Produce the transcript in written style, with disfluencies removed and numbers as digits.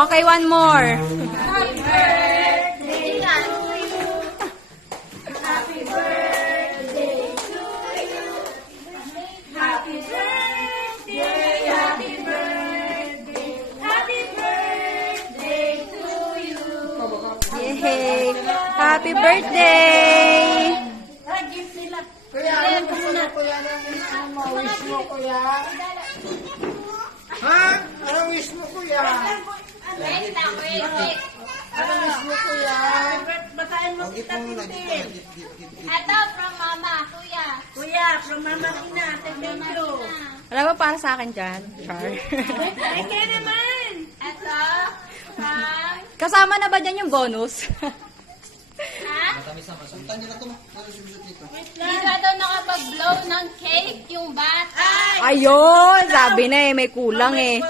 Okay, one more. Happy birthday to you. Happy birthday to you. Happy birthday, happy birthday, happy birthday to you. Yay! Happy birthday! Gift nila. Kuya, ano gusto mo kuya? Ano wish mo kuya? Ha? Ano wish mo kuya? Wait lang, wait. Ano wish mo kuya? Batayin mo kita, Tintin. Ito, from Mama, Kuya. Kuya, from Mama Tina. Thank you. Wala ba para sa akin dyan? Char. Ay, kaya naman. Ito, from... Kasama na ba dyan yung bonus? Ha? Suntan niyo na ito. Ano sumusot dito? Hindi ka daw nakapag-blow ng cake yung bata. Ayun! Sabi na eh, may kulang eh.